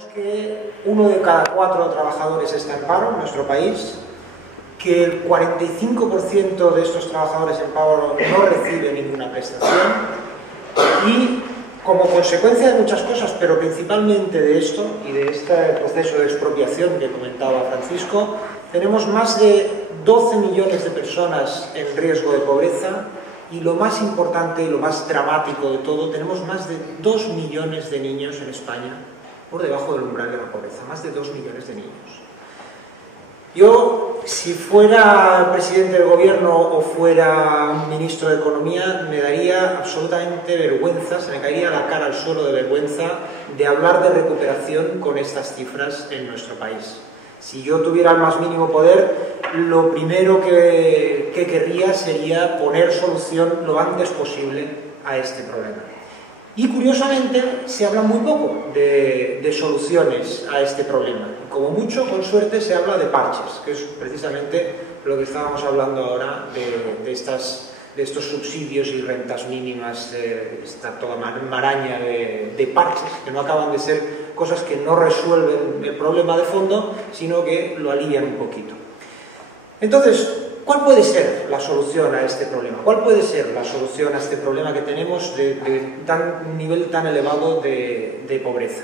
Sabemos que 1 de cada 4 trabajadores está en paro en nuestro país, que el 45% de estos trabajadores en paro no recibe ninguna prestación y, como consecuencia de muchas cosas, pero principalmente de esto y de este proceso de expropiación que comentaba Francisco, tenemos más de 12 millones de personas en riesgo de pobreza y, lo más importante y lo más dramático de todo, tenemos más de 2 millones de niños en España por debajo del umbral de la pobreza, más de 2 millones de niños. Yo, si fuera presidente del gobierno o fuera un ministro de Economía, me daría absolutamente vergüenza, se me caería la cara al suelo de vergüenza de hablar de recuperación con estas cifras en nuestro país. Si yo tuviera el más mínimo poder, lo primero que querría sería poner solución lo antes posible a este problema. Y curiosamente se habla muy poco de soluciones a este problema. Como mucho, con suerte, se habla de parches, que es precisamente lo que estábamos hablando ahora de estos subsidios y rentas mínimas, esta toda maraña de parches, que no acaban de ser cosas que no resuelven el problema de fondo, sino que lo alivian un poquito. Entonces, ¿cuál puede ser la solución a este problema? ¿Cuál puede ser la solución a este problema que tenemos de un nivel tan elevado de pobreza?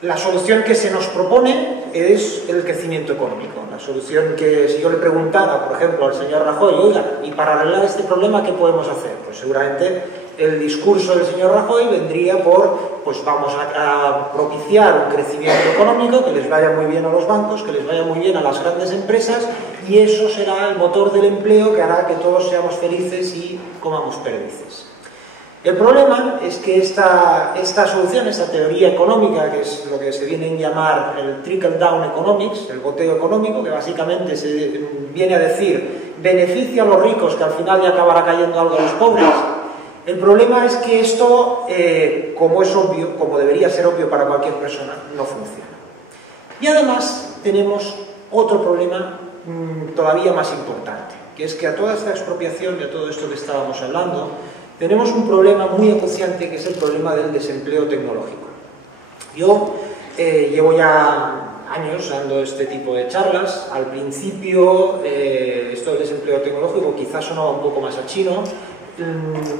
La solución que se nos propone es el crecimiento económico. La solución que, si yo le preguntara, por ejemplo, al señor Rajoy, oiga, y para arreglar este problema, ¿qué podemos hacer? Pues seguramente el discurso del señor Rajoy vendría por, pues vamos a propiciar un crecimiento económico, que les vaya muy bien a los bancos, que les vaya muy bien a las grandes empresas, y eso será el motor del empleo que hará que todos seamos felices y comamos perdices. El problema es que esta solución, esta teoría económica, que es lo que se viene a llamar el trickle-down economics, el goteo económico, que básicamente se viene a decir beneficia a los ricos, que al final ya acabará cayendo algo a los pobres. El problema es que esto, como es obvio, como debería ser obvio para cualquier persona, no funciona. Y además tenemos otro problema todavía más importante, que es que a toda esta expropiación y a todo esto que estábamos hablando, tenemos un problema muy acuciante, que es el problema del desempleo tecnológico. Yo llevo ya años dando este tipo de charlas. Al principio, esto del desempleo tecnológico quizás sonaba un poco más a chino.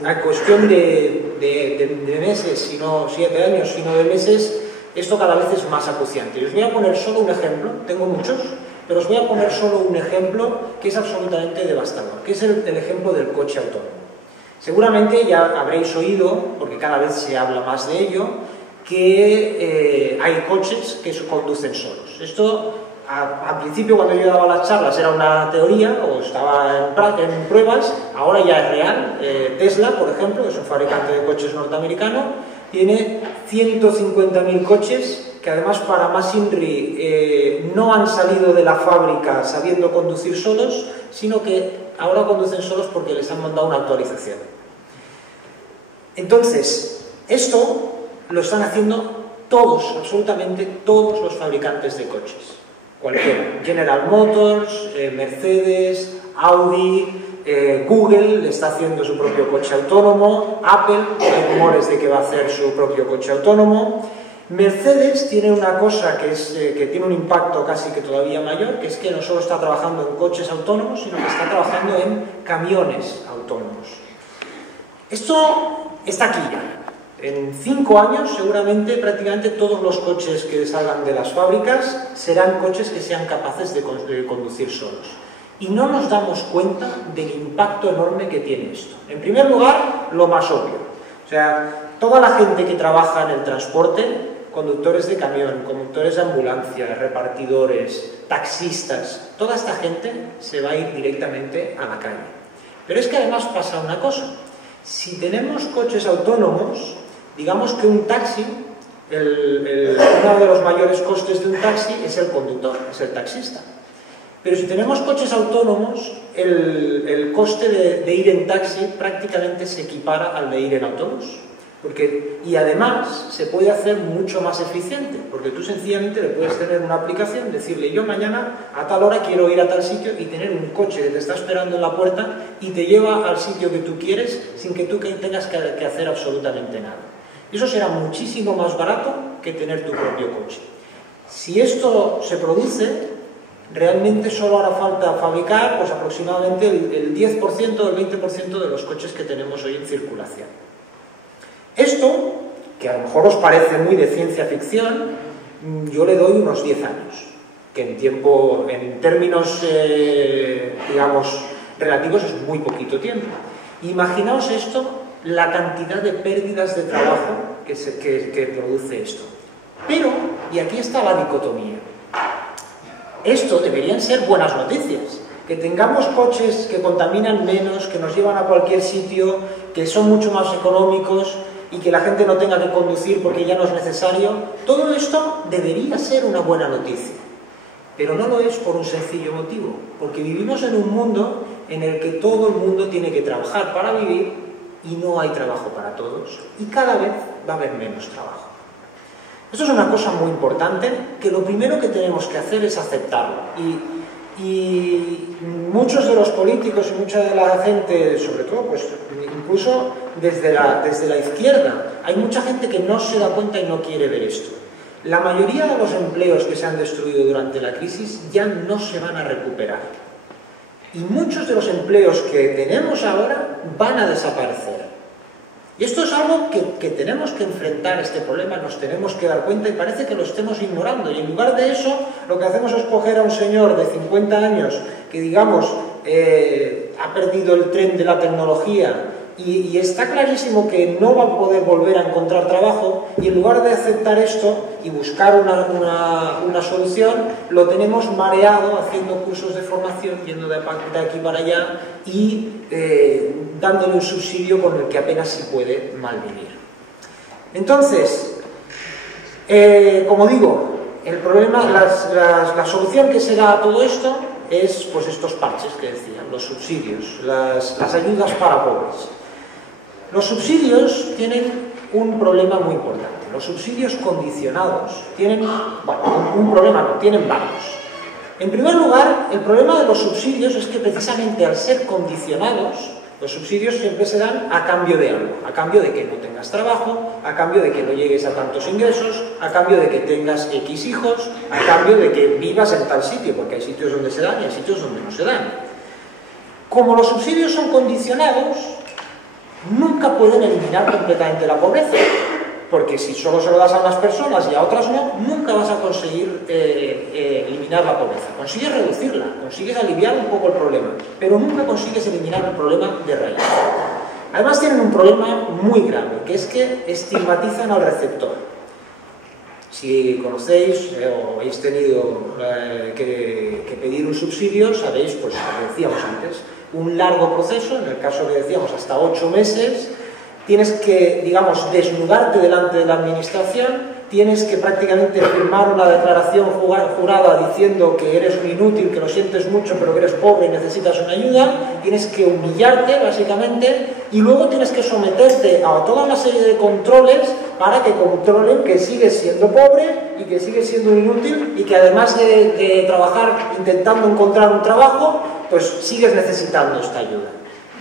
A cuestión de meses, si no 7 años, si no de meses, esto cada vez es más acuciante. Y os voy a poner solo un ejemplo, tengo muchos, pero os voy a poner solo un ejemplo que es absolutamente devastador, que es el ejemplo del coche autónomo. Seguramente ya habréis oído, porque cada vez se habla más de ello, que hay coches que se conducen solos. Esto, al principio, cuando yo daba las charlas, era una teoría o estaba en pruebas, ahora ya es real. Tesla, por ejemplo, que es un fabricante de coches norteamericano, tiene 150.000 coches que, además, para más INRI, no han salido de la fábrica sabiendo conducir solos, sino que ahora conducen solos porque les han mandado una actualización. Entonces, esto lo están haciendo todos, absolutamente todos los fabricantes de coches. Cualquiera. General Motors, Mercedes, Audi, Google está haciendo su propio coche autónomo, Apple, hay rumores de que va a hacer su propio coche autónomo. Mercedes tiene una cosa que tiene un impacto casi que todavía mayor, que es que no solo está trabajando en coches autónomos, sino que está trabajando en camiones autónomos. Esto está aquí ya. En 5 años, seguramente, prácticamente todos los coches que salgan de las fábricas serán coches que sean capaces de conducir solos. Y no nos damos cuenta del impacto enorme que tiene esto. En primer lugar, lo más obvio. O sea, toda la gente que trabaja en el transporte, conductores de camión, conductores de ambulancia, repartidores, taxistas, toda esta gente se va a ir directamente a la calle. Pero es que además pasa una cosa. Si tenemos coches autónomos, digamos que un taxi, uno de los mayores costes de un taxi es el conductor, es el taxista. Pero si tenemos coches autónomos, el coste de ir en taxi prácticamente se equipara al de ir en autobús. Y además se puede hacer mucho más eficiente, porque tú sencillamente le puedes tener una aplicación, decirle yo mañana a tal hora quiero ir a tal sitio y tener un coche que te está esperando en la puerta y te lleva al sitio que tú quieres sin que tú tengas que hacer absolutamente nada. Eso será muchísimo más barato que tener tu propio coche. Si esto se produce, realmente solo hará falta fabricar pues, aproximadamente el 10% o el 20% de los coches que tenemos hoy en circulación. Esto, que a lo mejor os parece muy de ciencia ficción, yo le doy unos 10 años, que en términos, digamos, relativos es muy poquito tiempo. Imaginaos esto, la cantidad de pérdidas de trabajo que produce esto. Pero, y aquí está la dicotomía, esto deberían ser buenas noticias, que tengamos coches que contaminan menos, que nos llevan a cualquier sitio, que son mucho más económicos y que la gente no tenga que conducir porque ya no es necesario. Todo esto debería ser una buena noticia, pero no lo es por un sencillo motivo, porque vivimos en un mundo en el que todo el mundo tiene que trabajar para vivir y no hay trabajo para todos, y cada vez va a haber menos trabajo. Esto es una cosa muy importante, que lo primero que tenemos que hacer es aceptarlo. Y muchos de los políticos y mucha de la gente, sobre todo, pues incluso desde la izquierda, hay mucha gente que no se da cuenta y no quiere ver esto. La mayoría de los empleos que se han destruido durante la crisis ya no se van a recuperar. Y muchos de los empleos que tenemos ahora van a desaparecer. Y esto es algo que tenemos que enfrentar, este problema, nos tenemos que dar cuenta y parece que lo estemos ignorando. Y en lugar de eso, lo que hacemos es coger a un señor de 50 años que, digamos, ha perdido el tren de la tecnología y está clarísimo que no va a poder volver a encontrar trabajo, y en lugar de aceptar esto y buscar una solución, lo tenemos mareado haciendo cursos de formación, yendo de aquí para allá y dándole un subsidio con el que apenas se puede malvivir. Entonces, como digo, el problema, la solución que se da a todo esto es pues estos parches que decían, los subsidios, las ayudas para pobres. Los subsidios tienen un problema muy importante. Los subsidios condicionados tienen, bueno, un problema no, tienen varios. En primer lugar, el problema de los subsidios es que precisamente al ser condicionados, los subsidios siempre se dan a cambio de algo, a cambio de que no tengas trabajo, a cambio de que no llegues a tantos ingresos, a cambio de que tengas X hijos, a cambio de que vivas en tal sitio, porque hay sitios donde se dan y hay sitios donde no se dan. Como los subsidios son condicionados, nunca pueden eliminar completamente la pobreza, porque si solo se lo das a unas personas y a otras no, nunca vas a conseguir eliminar la pobreza. Consigues reducirla, consigues aliviar un poco el problema, pero nunca consigues eliminar el problema de raíz. Además tienen un problema muy grave, que es que estigmatizan al receptor. Si conocéis o habéis tenido que pedir un subsidio, sabéis, pues como decíamos antes, un largo proceso, en el caso que decíamos hasta 8 meses, tienes que, digamos, desnudarte delante de la administración, tienes que prácticamente firmar una declaración jurada diciendo que eres un inútil, que lo sientes mucho, pero que eres pobre y necesitas una ayuda, tienes que humillarte, básicamente, y luego tienes que someterte a toda una serie de controles para que controlen que sigues siendo pobre y que sigues siendo un inútil y que además de trabajar intentando encontrar un trabajo, pues sigues necesitando esta ayuda.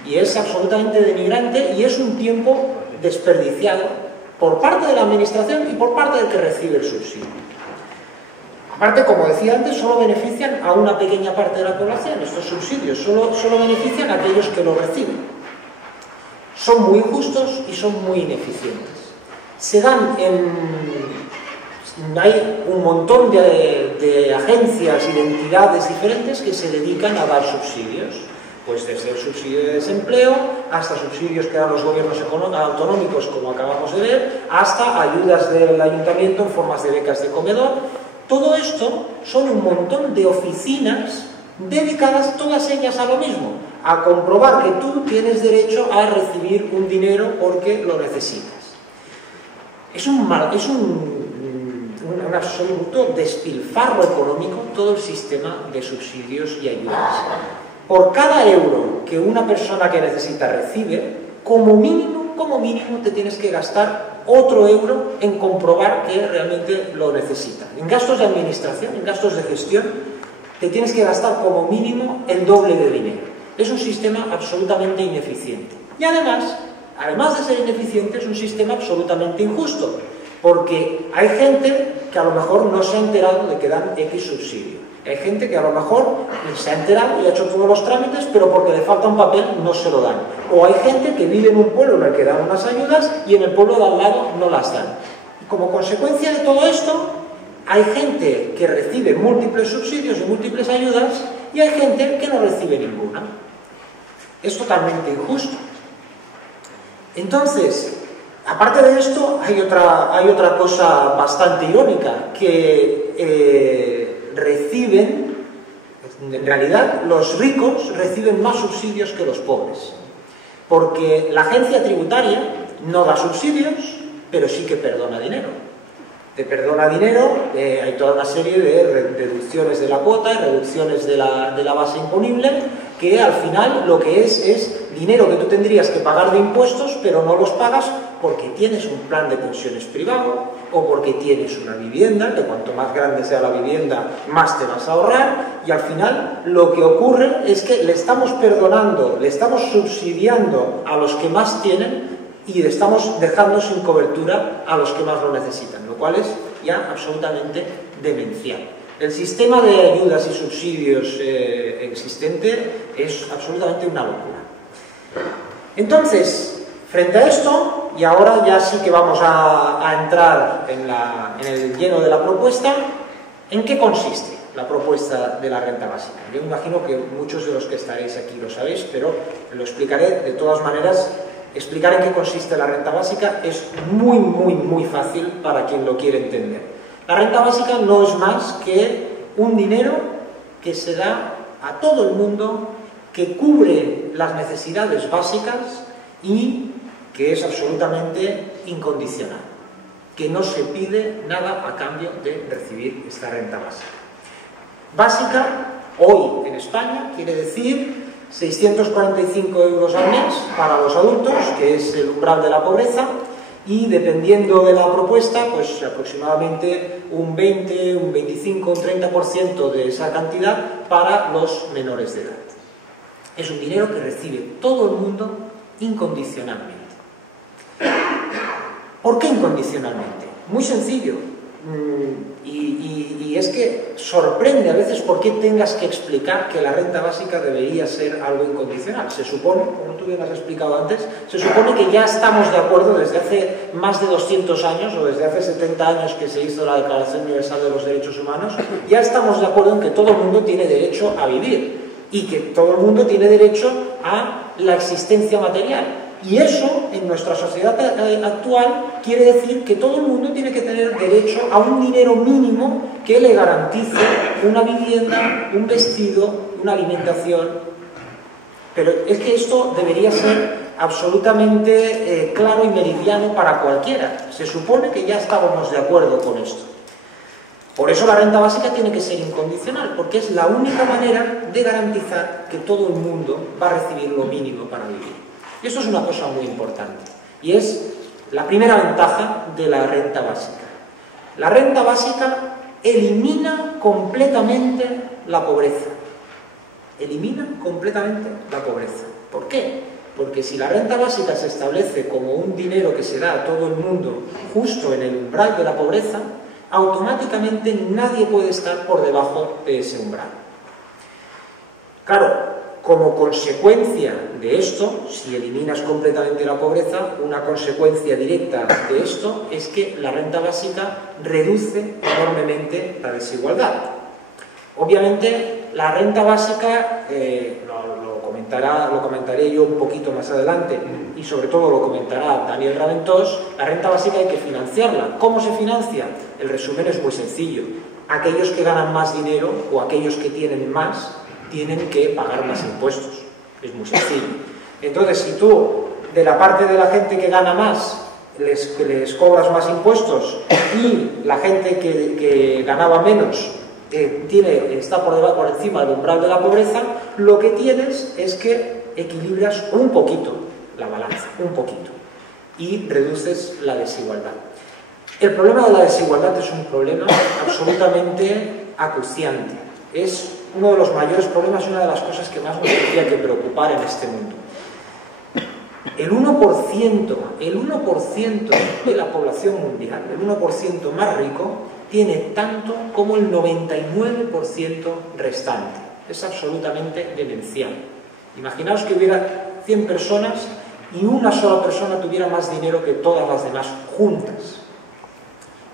Y es absolutamente denigrante y es un tiempo desperdiciado por parte de la administración y por parte del que recibe el subsidio. Aparte, como decía antes, solo benefician a una pequeña parte de la población. Estos subsidios solo benefician a aquellos que los reciben. Son muy injustos y son muy ineficientes. Se dan hay un montón de agencias y de entidades diferentes que se dedican a dar subsidios. Pues desde el subsidio de desempleo hasta subsidios que dan los gobiernos autonómicos, como acabamos de ver, hasta ayudas del ayuntamiento en formas de becas de comedor. Todo esto son un montón de oficinas dedicadas todas ellas a lo mismo, a comprobar que tú tienes derecho a recibir un dinero porque lo necesitas. Es un absoluto despilfarro económico todo el sistema de subsidios y ayudas. Por cada euro que una persona que necesita recibe, como mínimo te tienes que gastar otro euro en comprobar que realmente lo necesita. En gastos de administración, en gastos de gestión, te tienes que gastar como mínimo el doble de dinero. Es un sistema absolutamente ineficiente. Y además de ser ineficiente, es un sistema absolutamente injusto. Porque hay gente que a lo mejor no se ha enterado de que dan X subsidio. Hay gente que a lo mejor se ha enterado y ha hecho todos los trámites, pero porque le falta un papel no se lo dan. O hay gente que vive en un pueblo en el que dan unas ayudas y en el pueblo de al lado no las dan. Y como consecuencia de todo esto, hay gente que recibe múltiples subsidios y múltiples ayudas y hay gente que no recibe ninguna. Es totalmente injusto. Entonces, aparte de esto, hay otra cosa bastante irónica, que reciben, en realidad, los ricos reciben más subsidios que los pobres. Porque la agencia tributaria no da subsidios, pero sí que perdona dinero. Te perdona dinero, hay toda una serie de deducciones de la cuota, reducciones de la base imponible, que al final lo que es dinero que tú tendrías que pagar de impuestos, pero no los pagas porque tienes un plan de pensiones privado o porque tienes una vivienda, que cuanto más grande sea la vivienda, más te vas a ahorrar, y al final lo que ocurre es que le estamos perdonando, le estamos subsidiando a los que más tienen y le estamos dejando sin cobertura a los que más lo necesitan, lo cual es ya absolutamente demencial. El sistema de ayudas y subsidios existente es absolutamente una locura. Entonces, frente a esto, y ahora ya sí que vamos a entrar en el lleno de la propuesta, ¿en qué consiste la propuesta de la renta básica? Yo me imagino que muchos de los que estaréis aquí lo sabéis, pero lo explicaré de todas maneras. Explicar en qué consiste la renta básica es muy fácil para quien lo quiere entender. La renta básica no es más que un dinero que se da a todo el mundo, que cubre las necesidades básicas y que es absolutamente incondicional, que no se pide nada a cambio de recibir esta renta básica. Básica, hoy en España, quiere decir 645 euros al mes para los adultos, que es el umbral de la pobreza, y dependiendo de la propuesta, pues aproximadamente un 20, un 25, un 30% de esa cantidad para los menores de edad. Es un dinero que recibe todo el mundo incondicionalmente. ¿Por qué incondicionalmente? Muy sencillo. Y es que sorprende a veces por qué tengas que explicar que la renta básica debería ser algo incondicional. Se supone, como tú bien has explicado antes, se supone que ya estamos de acuerdo desde hace más de 200 años o desde hace 70 años que se hizo la Declaración Universal de los Derechos Humanos, ya estamos de acuerdo en que todo el mundo tiene derecho a vivir y que todo el mundo tiene derecho a la existencia material. Y eso, en nuestra sociedad actual, quiere decir que todo el mundo tiene que tener derecho a un dinero mínimo que le garantice una vivienda, un vestido, una alimentación. Pero es que esto debería ser absolutamente claro y meridiano para cualquiera. Se supone que ya estábamos de acuerdo con esto. Por eso la renta básica tiene que ser incondicional, porque es la única manera de garantizar que todo el mundo va a recibir lo mínimo para vivir. Y esto es una cosa muy importante, y es la primera ventaja de la renta básica. La renta básica elimina completamente la pobreza. Elimina completamente la pobreza. ¿Por qué? Porque si la renta básica se establece como un dinero que se da a todo el mundo justo en el umbral de la pobreza, automáticamente nadie puede estar por debajo de ese umbral. Claro, como consecuencia de esto, si eliminas completamente la pobreza, una consecuencia directa de esto es que la renta básica reduce enormemente la desigualdad. Obviamente, la renta básica, lo comentaré yo un poquito más adelante, y sobre todo lo comentará Daniel Raventós, la renta básica hay que financiarla. ¿Cómo se financia? El resumen es muy sencillo. Aquellos que ganan más dinero o aquellos que tienen más tienen que pagar más impuestos. Es muy sencillo. Entonces, si tú, de la parte de la gente que gana más, les cobras más impuestos y la gente que ganaba menos está por encima del umbral de la pobreza, lo que tienes es que equilibras un poquito la balanza, un poquito, y reduces la desigualdad. El problema de la desigualdad es un problema absolutamente acuciante. Es uno de los mayores problemas, una de las cosas que más nos tendría que preocupar en este mundo. el 1% de la población mundial, el 1% más rico, tiene tanto como el 99% restante. Es absolutamente demencial. Imaginaos que hubiera 100 personas y una sola persona tuviera más dinero que todas las demás juntas.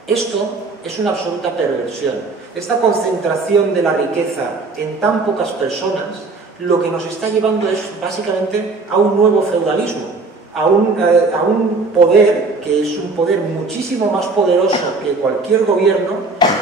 Esto es una absoluta perversión. Esta concentración de la riqueza en tan pocas personas lo que nos está llevando es básicamente a un nuevo feudalismo, a un poder que es un poder muchísimo más poderoso que cualquier gobierno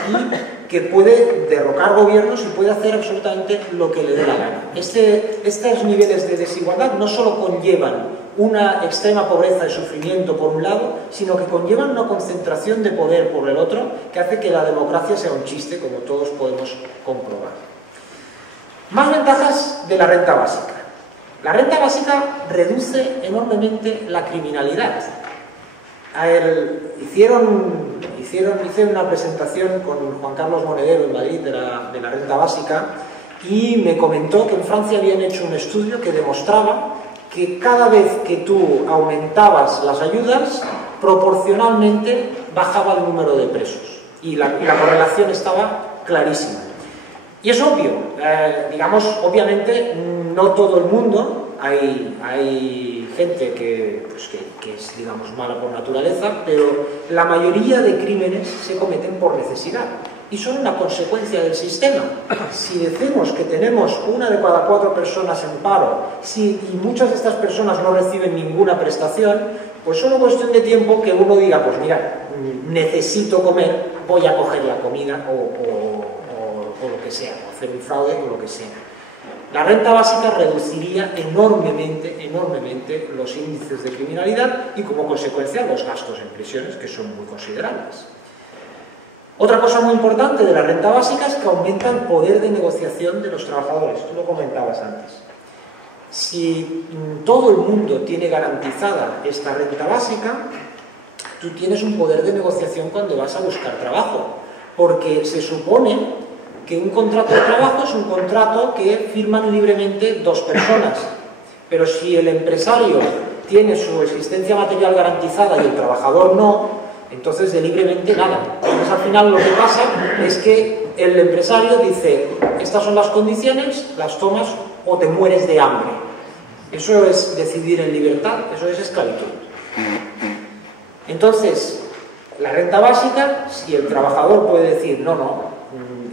y que puede derrocar gobiernos y puede hacer absolutamente lo que le dé la gana. Estos niveles de desigualdad no solo conllevan una extrema pobreza y sufrimiento por un lado, sino que conllevan una concentración de poder por el otro que hace que la democracia sea un chiste, como todos podemos comprobar. Más ventajas de la renta básica. La renta básica reduce enormemente la criminalidad. Hice una presentación con Juan Carlos Monedero en Madrid de la renta básica y me comentó que en Francia habían hecho un estudio que demostraba que cada vez que tú aumentabas las ayudas, proporcionalmente bajaba el número de presos. Y la correlación estaba clarísima. Y es obvio, digamos, obviamente no todo el mundo, hay gente que es, digamos, mala por naturaleza, pero la mayoría de crímenes se cometen por necesidad y son una consecuencia del sistema. Si decimos que tenemos 1 de cada 4 personas en paro y muchas de estas personas no reciben ninguna prestación, pues solo cuestión de tiempo que uno diga, pues mira, necesito comer, voy a coger la comida o lo que sea, o hacer un fraude o lo que sea. La renta básica reduciría enormemente los índices de criminalidad y como consecuencia los gastos en prisiones, que son muy considerables. Otra cosa muy importante de la renta básica es que aumenta el poder de negociación de los trabajadores. Tú lo comentabas antes. Si todo el mundo tiene garantizada esta renta básica, tú tienes un poder de negociación cuando vas a buscar trabajo, porque se supone que un contrato de trabajo es un contrato que firman libremente 2 personas, pero si el empresario tiene su existencia material garantizada y el trabajador no, entonces de libremente nada. Entonces al final lo que pasa es que el empresario dice, estas son las condiciones, las tomas o te mueres de hambre. Eso es decidir en libertad, eso es esclavitud. Entonces, la renta básica, si el trabajador puede decir, no,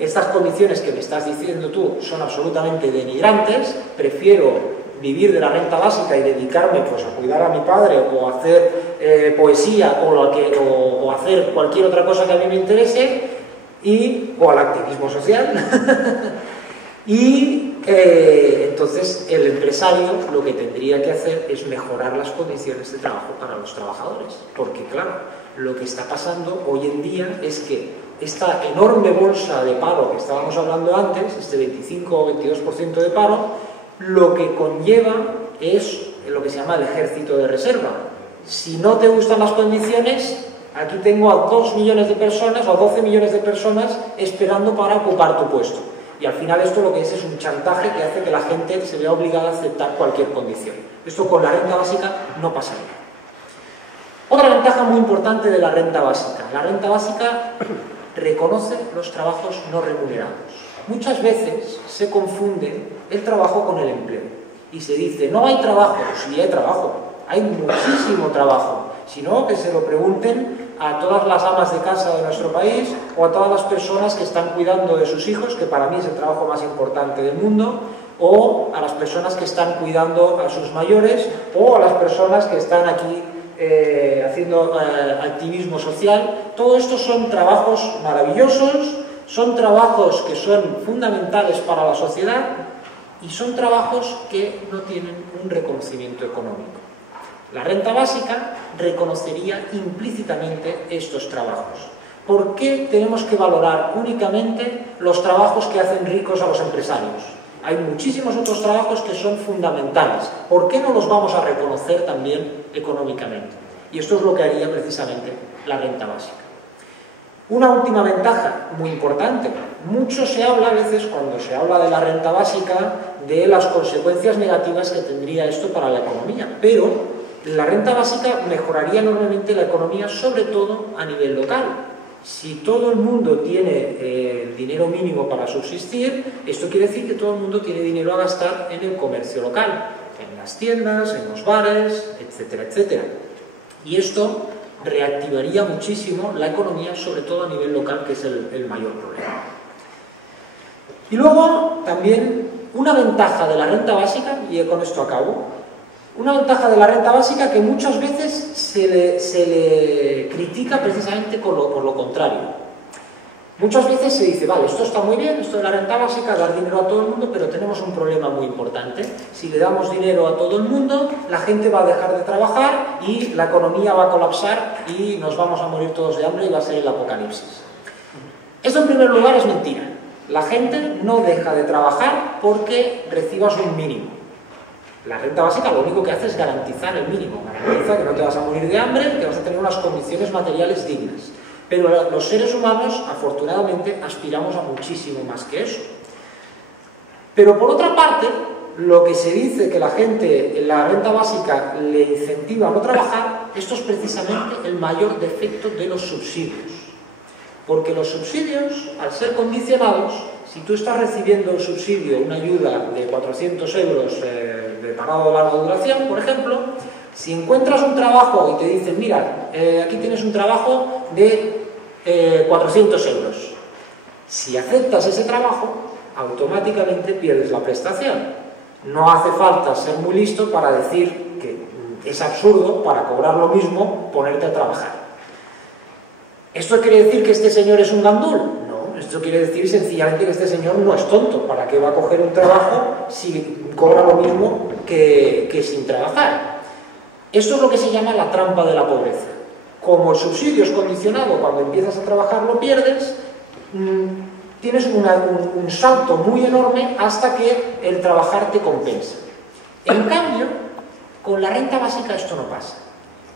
estas condiciones que me estás diciendo tú son absolutamente denigrantes, prefiero vivir de la renta básica y dedicarme pues, a cuidar a mi padre o a hacer poesía o hacer cualquier otra cosa que a mí me interese o al activismo social y entonces el empresario lo que tendría que hacer es mejorar las condiciones de trabajo para los trabajadores, porque claro, lo que está pasando hoy en día es que esta enorme bolsa de paro que estábamos hablando antes, este 25 o 22% de paro, lo que conlleva es lo que se llama el ejército de reserva. Si no te gustan las condiciones, aquí tengo a 2 millones de personas o a 12 millones de personas esperando para ocupar tu puesto. Y al final esto lo que es un chantaje que hace que la gente se vea obligada a aceptar cualquier condición. Esto con la renta básica no pasaría. Otra ventaja muy importante de la renta básica. La renta básica reconoce los trabajos no remunerados. Muchas veces se confunde el trabajo con el empleo y se dice, no hay trabajo. Sí hay trabajo, hay muchísimo trabajo. Si no, que se lo pregunten a todas las amas de casa de nuestro país o a todas las personas que están cuidando de sus hijos, que para mí es el trabajo más importante del mundo, o a las personas que están cuidando a sus mayores, o a las personas que están aquí haciendo activismo social. Todo esto son trabajos maravillosos, son trabajos que son fundamentales para la sociedad y son trabajos que no tienen un reconocimiento económico. La renta básica reconocería implícitamente estos trabajos. ¿Por qué tenemos que valorar únicamente los trabajos que hacen ricos a los empresarios? Hay muchísimos otros trabajos que son fundamentales. ¿Por qué no los vamos a reconocer también económicamente? Y esto es lo que haría precisamente la renta básica. Una última ventaja muy importante. Mucho se habla a veces, cuando se habla de la renta básica, de las consecuencias negativas que tendría esto para la economía, pero la renta básica mejoraría enormemente la economía, sobre todo a nivel local. Si todo el mundo tiene el dinero mínimo para subsistir, esto quiere decir que todo el mundo tiene dinero a gastar en el comercio local, en las tiendas, en los bares, etcétera, etcétera. Y esto reactivaría muchísimo la economía, sobre todo a nivel local, que es el mayor problema. Y luego, también, una ventaja de la renta básica, y con esto acabo, una ventaja de la renta básica que muchas veces se le critica precisamente por lo contrario. Muchas veces se dice, vale, esto está muy bien, esto de la renta básica, dar dinero a todo el mundo, pero tenemos un problema muy importante. Si le damos dinero a todo el mundo, la gente va a dejar de trabajar y la economía va a colapsar y nos vamos a morir todos de hambre y va a ser el apocalipsis. Esto, en primer lugar, es mentira. La gente no deja de trabajar porque recibas un mínimo. La renta básica lo único que hace es garantizar el mínimo. Garantiza que no te vas a morir de hambre, que vas a tener unas condiciones materiales dignas. Pero los seres humanos, afortunadamente, aspiramos a muchísimo más que eso. Pero por otra parte, lo que se dice que la gente, la renta básica le incentiva a no trabajar, esto es precisamente el mayor defecto de los subsidios. Porque los subsidios, al ser condicionados, si tú estás recibiendo un subsidio, una ayuda de 400 euros de pagado de larga duración, por ejemplo, si encuentras un trabajo y te dicen, mira, aquí tienes un trabajo de 400 euros. Si aceptas ese trabajo, automáticamente pierdes la prestación. No hace falta ser muy listo para decir que es absurdo, para cobrar lo mismo, ponerte a trabajar. ¿Esto quiere decir que este señor es un gandul? No, esto quiere decir sencillamente que este señor no es tonto. ¿Para qué va a coger un trabajo si cobra lo mismo que sin trabajar? Esto es lo que se llama la trampa de la pobreza. Como el subsidio es condicionado, cuando empiezas a trabajar lo pierdes, tienes un salto muy enorme hasta que el trabajar te compensa. En cambio, con la renta básica esto no pasa.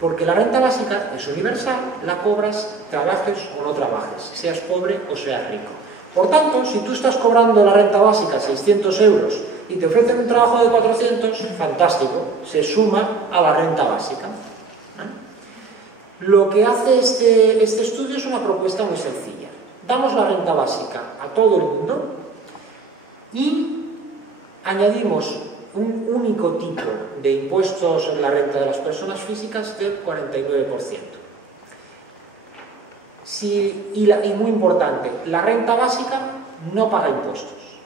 Porque la renta básica es universal, la cobras, trabajes o no trabajes, seas pobre o seas rico. Por tanto, si tú estás cobrando la renta básica 600 euros y te ofrecen un trabajo de 400, fantástico, se suma a la renta básica. Lo que hace este estudio es una propuesta muy sencilla. Damos la renta básica a todo el mundo y añadimos un único tipo de impuestos en la renta de las personas físicas del 49%. Y muy importante, la renta básica no paga impuestos.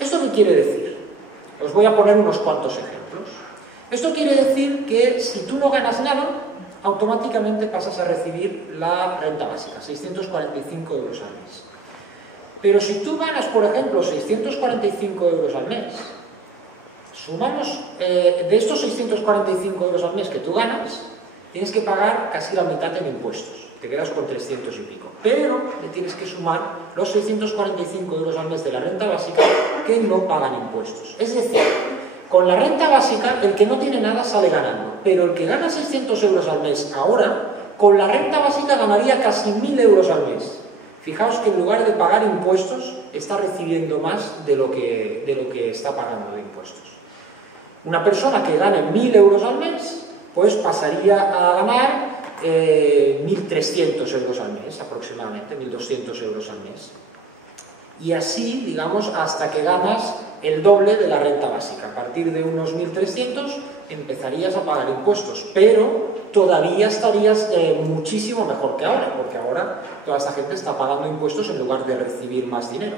¿Esto qué quiere decir? Os voy a poner unos cuantos ejemplos. Esto quiere decir que si tú no ganas nada, automáticamente pasas a recibir la renta básica, 645 euros al mes. Pero si tú ganas, por ejemplo, 645 euros al mes, sumamos, de estos 645 euros al mes que tú ganas, tienes que pagar casi la mitad en impuestos. Te quedas con 300 y pico. Pero le tienes que sumar los 645 euros al mes de la renta básica que no pagan impuestos. Es decir, con la renta básica, el que no tiene nada sale ganando. Pero el que gana 600 euros al mes ahora, con la renta básica ganaría casi 1.000 euros al mes. Fijaos que en lugar de pagar impuestos, está recibiendo más de lo que está pagando de impuestos. Una persona que gane 1.000 euros al mes, pues pasaría a ganar 1.300 euros al mes, aproximadamente, 1.200 euros al mes. Y así, digamos, hasta que ganas el doble de la renta básica. A partir de unos 1.300 empezarías a pagar impuestos, pero todavía estarías muchísimo mejor que ahora, porque ahora toda esta gente está pagando impuestos en lugar de recibir más dinero.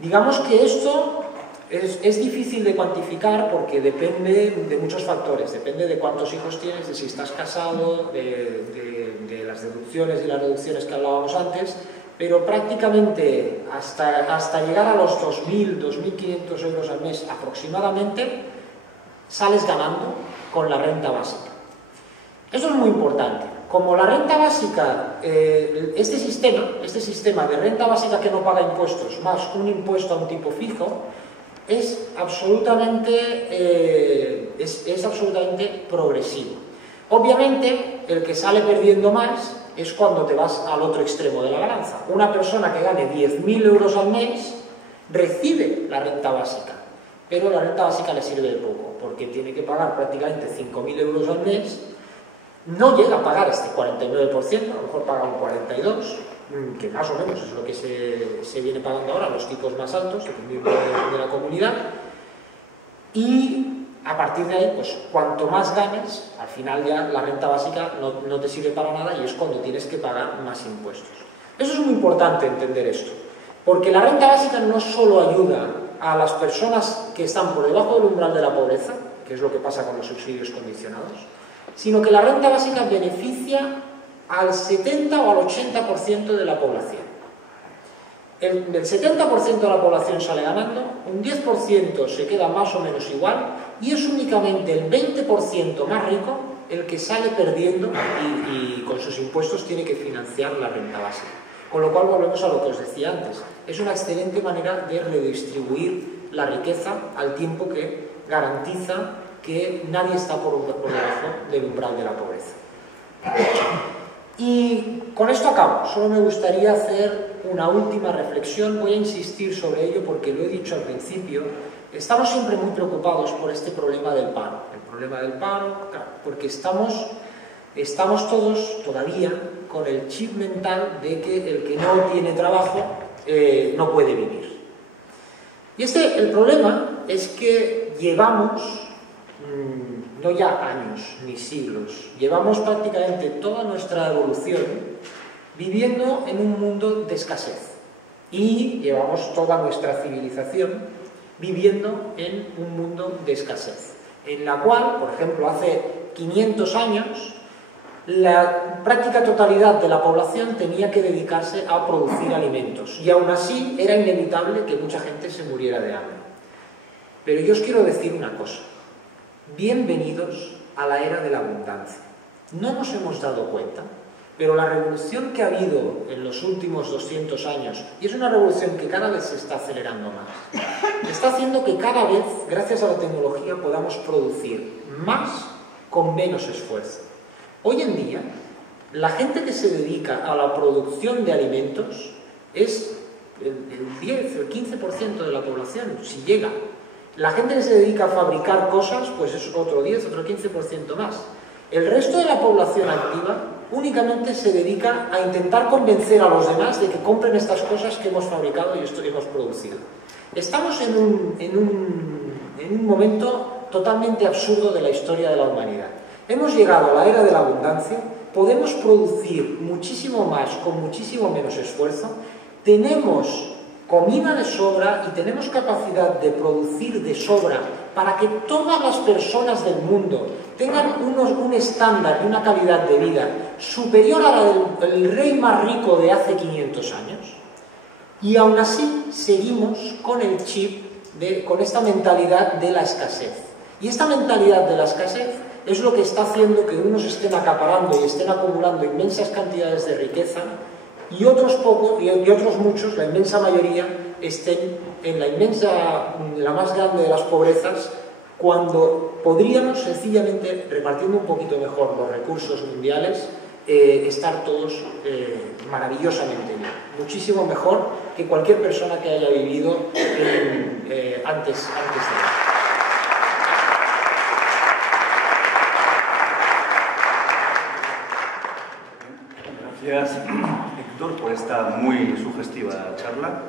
Digamos que esto es difícil de cuantificar porque depende de muchos factores, depende de cuántos hijos tienes, de si estás casado, de las deducciones y las reducciones que hablábamos antes, pero prácticamente hasta llegar a los 2.000, 2.500 euros al mes aproximadamente, sales ganando con la renta básica. Eso es muy importante. Como la renta básica, este sistema de renta básica que no paga impuestos, más un impuesto a un tipo fijo, es absolutamente progresivo. Obviamente, el que sale perdiendo más es cuando te vas al otro extremo de la balanza. Una persona que gane 10.000 euros al mes recibe la renta básica, pero la renta básica le sirve de poco, porque tiene que pagar prácticamente 5.000 euros al mes, no llega a pagar este 49%, a lo mejor paga un 42%, que más o menos es lo que se viene pagando ahora, los tipos más altos, dependiendo de la comunidad, y a partir de ahí, pues cuanto más ganes, al final ya la renta básica no te sirve para nada y es cuando tienes que pagar más impuestos. Eso es muy importante entender esto, porque la renta básica no solo ayuda a las personas que están por debajo del umbral de la pobreza, que es lo que pasa con los subsidios condicionados, sino que la renta básica beneficia al 70 o al 80% de la población. El 70% de la población sale ganando, un 10% se queda más o menos igual y es únicamente el 20% más rico el que sale perdiendo y con sus impuestos tiene que financiar la renta básica. Con lo cual volvemos a lo que os decía antes. Es una excelente manera de redistribuir la riqueza al tiempo que garantiza que nadie está por debajo del umbral de la pobreza. Y con esto acabo. Solo me gustaría hacer una última reflexión. Voy a insistir sobre ello porque lo he dicho al principio. Estamos siempre muy preocupados por este problema del paro. El problema del paro, claro, porque estamos todos todavía con el chip mental de que el que no tiene trabajo no puede vivir. Y el problema es que llevamos no ya años ni siglos, llevamos prácticamente toda nuestra evolución viviendo en un mundo de escasez y llevamos toda nuestra civilización viviendo en un mundo de escasez, en la cual, por ejemplo, hace 500 años la práctica totalidad de la población tenía que dedicarse a producir alimentos y aún así era inevitable que mucha gente se muriera de hambre. Pero yo os quiero decir una cosa: bienvenidos a la era de la abundancia. No nos hemos dado cuenta, pero la revolución que ha habido en los últimos 200 años, y es una revolución que cada vez se está acelerando más, está haciendo que cada vez, gracias a la tecnología, podamos producir más con menos esfuerzo. Hoy en día, la gente que se dedica a la producción de alimentos es el 10 o el 15% de la población, si llega. La gente que se dedica a fabricar cosas, pues es otro 10, otro 15% más. El resto de la población activa únicamente se dedica a intentar convencer a los demás de que compren estas cosas que hemos fabricado y hemos producido. Estamos en un momento totalmente absurdo de la historia de la humanidad. Hemos llegado a la era de la abundancia, podemos producir muchísimo más con muchísimo menos esfuerzo, tenemos comida de sobra y tenemos capacidad de producir de sobra para que todas las personas del mundo tengan un estándar y una calidad de vida superior a la del rey más rico de hace 500 años. Y aún así seguimos con el chip, con esta mentalidad de la escasez. Y esta mentalidad de la escasez es lo que está haciendo que unos estén acaparando y estén acumulando inmensas cantidades de riqueza y otros pocos, y otros muchos, la inmensa mayoría, estén en la más grande de las pobrezas, cuando podríamos sencillamente, repartiendo un poquito mejor los recursos mundiales, estar todos maravillosamente bien, muchísimo mejor que cualquier persona que haya vivido antes de él. Gracias, Héctor, por esta muy sugestiva charla.